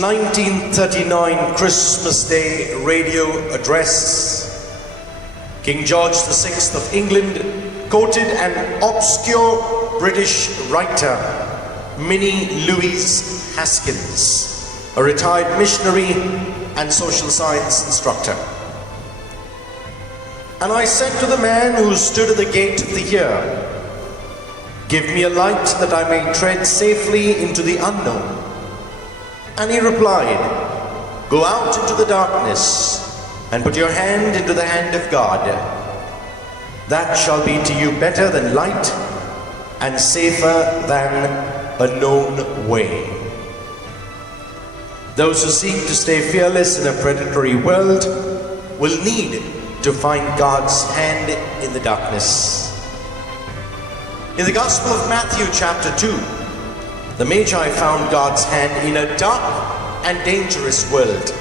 1939 Christmas Day radio address, King George VI of England quoted an obscure British writer, Minnie Louise Haskins, a retired missionary and social science instructor. "And I said to the man who stood at the gate of the year, 'Give me a light that I may tread safely into the unknown.' And he replied, 'Go out into the darkness and put your hand into the hand of God. That shall be to you better than light and safer than a known way.' Those who seek to stay fearless in a predatory world will need to find God's hand in the darkness." In the Gospel of Matthew chapter 2, the Magi found God's hand in a dark and dangerous world.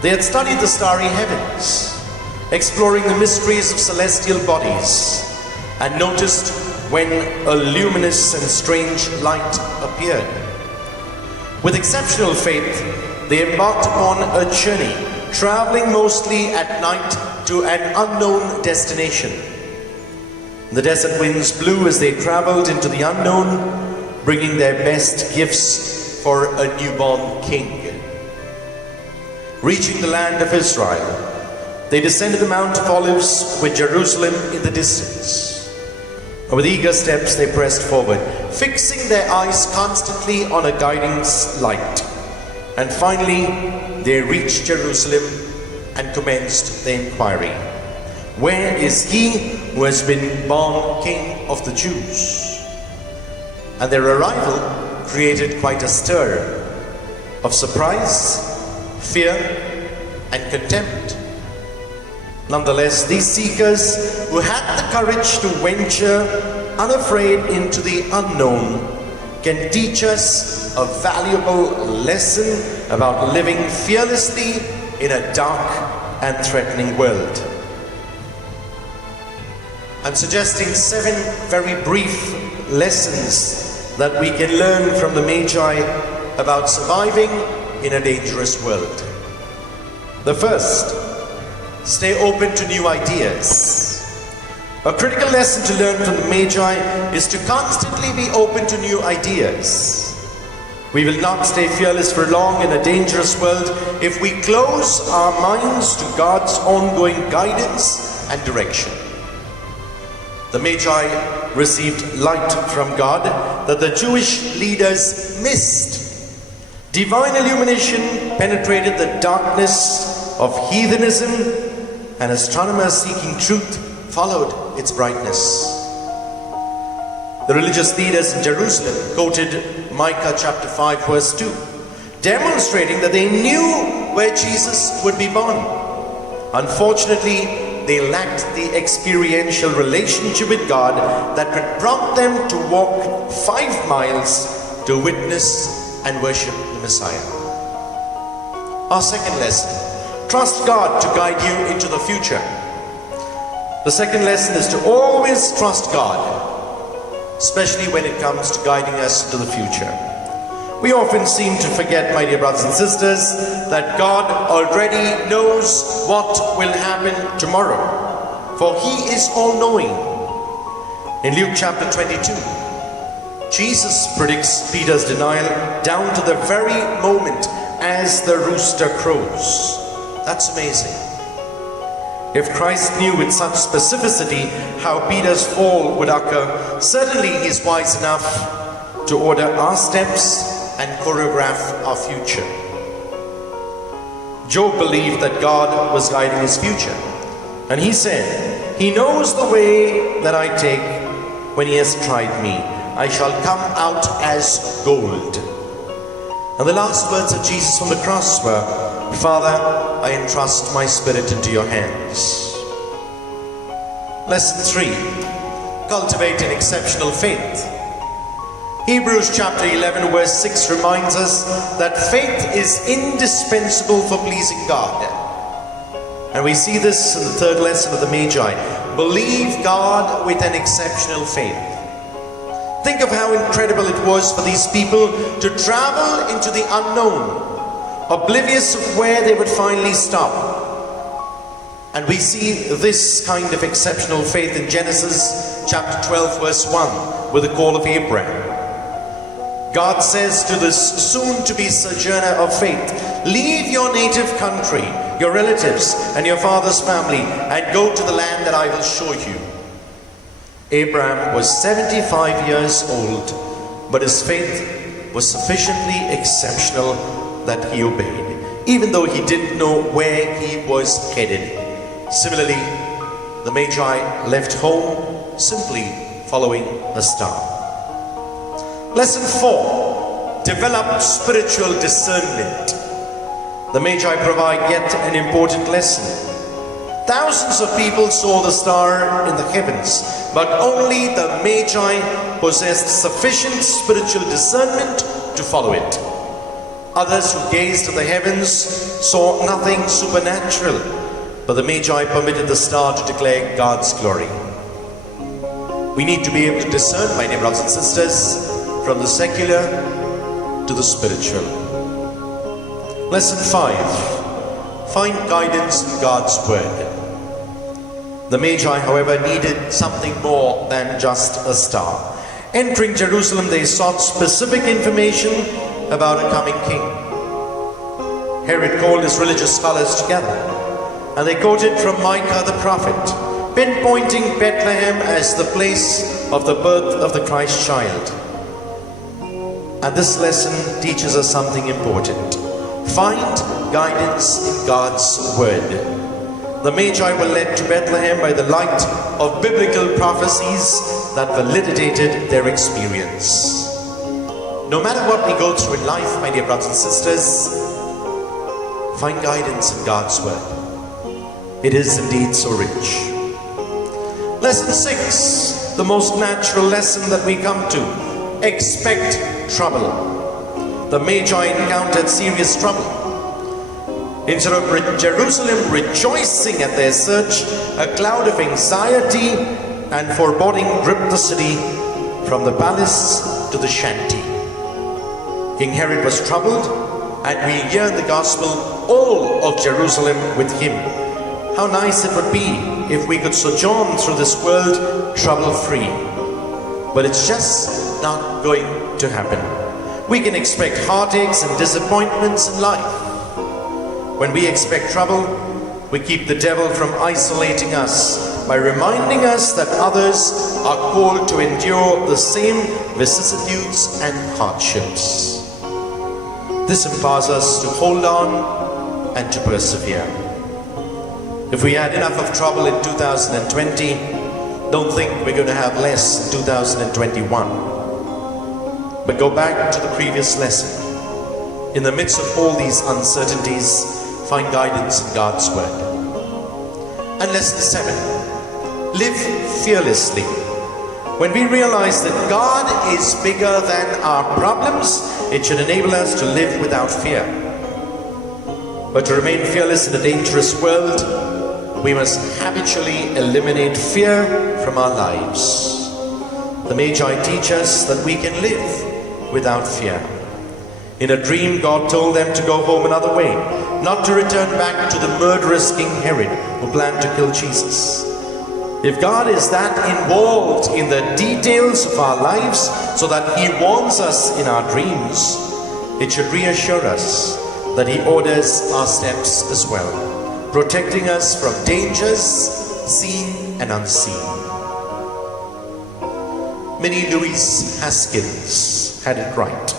They had studied the starry heavens, exploring the mysteries of celestial bodies, and noticed when a luminous and strange light appeared. With exceptional faith, they embarked upon a journey, traveling mostly at night to an unknown destination. The desert winds blew as they traveled into the unknown, bringing their best gifts for a newborn king. Reaching the land of Israel, they descended the Mount of Olives with Jerusalem in the distance. And with eager steps they pressed forward, fixing their eyes constantly on a guiding light. And finally, they reached Jerusalem and commenced the inquiry. "Where is he who has been born King of the Jews?" And their arrival created quite a stir of surprise, fear, and contempt. Nonetheless, these seekers who had the courage to venture unafraid into the unknown can teach us a valuable lesson about living fearlessly in a dark and threatening world. I'm suggesting 7 very brief lessons that we can learn from the Magi about surviving in a dangerous world. The first, stay open to new ideas. A critical lesson to learn from the Magi is to constantly be open to new ideas. We will not stay fearless for long in a dangerous world if we close our minds to God's ongoing guidance and direction. The Magi received light from God that the Jewish leaders missed. Divine illumination penetrated the darkness of heathenism, and astronomers seeking truth followed its brightness. The religious leaders in Jerusalem quoted Micah chapter 5 verse 2, demonstrating that they knew where Jesus would be born. Unfortunately, they lacked the experiential relationship with God that could prompt them to walk 5 miles to witness and worship the Messiah. Our second lesson, trust God to guide you into the future. The second lesson is to always trust God, especially when it comes to guiding us into the future. We often seem to forget, my dear brothers and sisters, that God already knows what will happen tomorrow, for He is all-knowing. In Luke chapter 22, Jesus predicts Peter's denial down to the very moment as the rooster crows. That's amazing. If Christ knew with such specificity how Peter's fall would occur, certainly He is wise enough to order our steps and choreograph our future. Job believed that God was guiding his future, and he said, "He knows the way that I take. When He has tried me, I shall come out as gold." And the last words of Jesus on the cross were, "Father, I entrust my spirit into your hands." Lesson 3, cultivate an exceptional faith. Hebrews chapter 11 verse 6 reminds us that faith is indispensable for pleasing God. And we see this in the third lesson of the Magi. Believe God with an exceptional faith. Think of how incredible it was for these people to travel into the unknown, oblivious of where they would finally stop. And we see this kind of exceptional faith in Genesis chapter 12 verse 1 with the call of Abraham. God says to this soon-to-be sojourner of faith, leave your native country, your relatives, and your father's family, and go to the land that I will show you. Abraham was 75 years old, but his faith was sufficiently exceptional that he obeyed, even though he didn't know where he was headed. Similarly, the Magi left home simply following a star. Lesson 4. Develop spiritual discernment. The Magi provide yet an important lesson. Thousands of people saw the star in the heavens, but only the Magi possessed sufficient spiritual discernment to follow it. Others who gazed at the heavens saw nothing supernatural, but the Magi permitted the star to declare God's glory. We need to be able to discern, my dear brothers and sisters, from the secular to the spiritual. Lesson 5. Find guidance in God's Word. The Magi, however, needed something more than just a star. Entering Jerusalem, they sought specific information about a coming king. Herod called his religious scholars together, and they quoted from Micah the prophet, pinpointing Bethlehem as the place of the birth of the Christ child. And this lesson teaches us something important. Find guidance in God's Word. The Magi were led to Bethlehem by the light of biblical prophecies that validated their experience. No matter what we go through in life, my dear brothers and sisters, find guidance in God's Word. It is indeed so rich. Lesson 6, the most natural lesson that we come to. Expect trouble. The Magi encountered serious trouble. Instead of Jerusalem rejoicing at their search, a cloud of anxiety and foreboding gripped the city from the palace to the shanty. King Herod was troubled, and we hear in the gospel all of Jerusalem with him. How nice it would be if we could sojourn through this world trouble-free. But it's just not going to happen. We can expect heartaches and disappointments in life. When we expect trouble, we keep the devil from isolating us by reminding us that others are called to endure the same vicissitudes and hardships. This empowers us to hold on and to persevere. If we had enough of trouble in 2020, don't think we're going to have less in 2021. But go back to the previous lesson. In the midst of all these uncertainties, find guidance in God's Word. And lesson 7, live fearlessly. When we realize that God is bigger than our problems, it should enable us to live without fear. But to remain fearless in a dangerous world, we must habitually eliminate fear from our lives. The Magi teach us that we can live without fear. In a dream, God told them to go home another way, not to return back to the murderous King Herod who planned to kill Jesus. If God is that involved in the details of our lives so that He warns us in our dreams, it should reassure us that He orders our steps as well, protecting us from dangers seen and unseen. Minnie Louise Haskins had it right.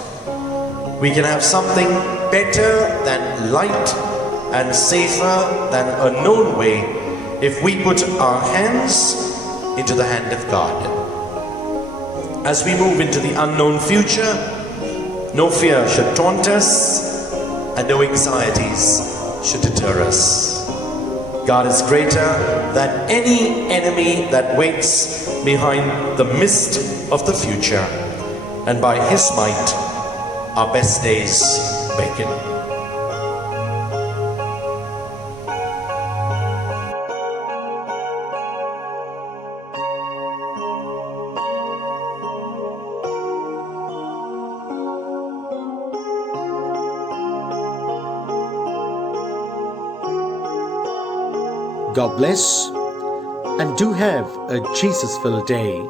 We can have something better than light and safer than a known way if we put our hands into the hand of God. As we move into the unknown future, no fear should taunt us and no anxieties should deter us. God is greater than any enemy that waits behind the mist of the future, and by His might, our best days beckon. God bless, and do have a Jesus-filled day.